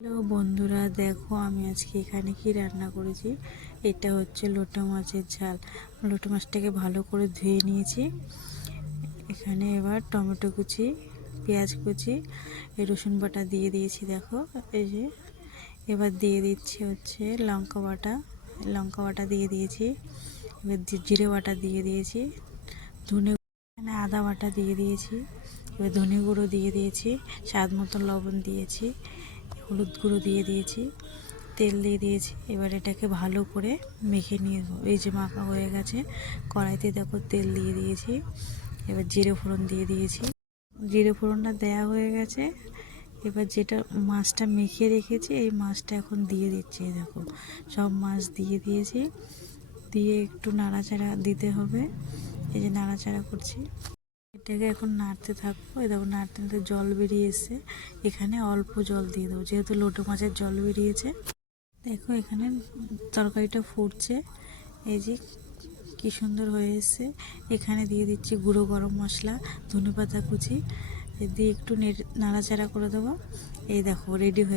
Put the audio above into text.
Hello বন্ধুরা, দেখো আমি আজকে এখানে কি রান্না করেছি। এটা হচ্ছে লোটা মাছের ঝাল। লোটা মাছটাকে ভালো করে ধুয়ে নিয়েছি। এখানে এবার টমেটো কুচি, পেঁয়াজ কুচি, রসুন বাটা দিয়ে দিয়েছি। দেখো এই যে, এবার দিয়ে দিচ্ছি হচ্ছে লঙ্কা বাটা দিয়ে দিয়েছি। এবার জিরে বাটা দিয়ে দিয়েছি, এখানে আদা বাটা দিয়ে দিয়েছি। এবার ধনে গুঁড়ো দিয়ে দিয়েছি, স্বাদ মতো লবণ দিয়েছি, হলুদ গুঁড়ো দিয়ে দিয়েছি, তেল দিয়ে দিয়েছি। এবার এটাকে ভালো করে মেখে নিয়ে নেবো। এই যে মাখা হয়ে গেছে। কড়াইতে দেখো তেল দিয়ে দিয়েছি। এবার জিরে ফোড়ন দিয়ে দিয়েছি। জিরে ফোড়নটা দেয়া হয়ে গেছে। এবার যেটা মাছটা মেখে রেখেছি, এই মাছটা এখন দিয়ে দিচ্ছি। দেখো সব মাছ দিয়ে দিয়েছি, দিয়ে একটু নাড়াচাড়া দিতে হবে। এই যে নাড়াচাড়া করছি, এটাকে এখন নাড়তে থাকবো। এই দেখো নাড়তে নাড়তে জল বেরিয়ে এসছে। এখানে অল্প জল দিয়ে দেবো, যেহেতু লোটো মাছের জল বেরিয়েছে। দেখো এখানে তরকারিটা ফুটছে। এই যে কি সুন্দর হয়ে এসছে। এখানে দিয়ে দিচ্ছি গুঁড়ো গরম মশলা, ধনেপাতা কুচি দিয়ে একটু নাড়াচাড়া করে দেবো। এই দেখো রেডি হয়ে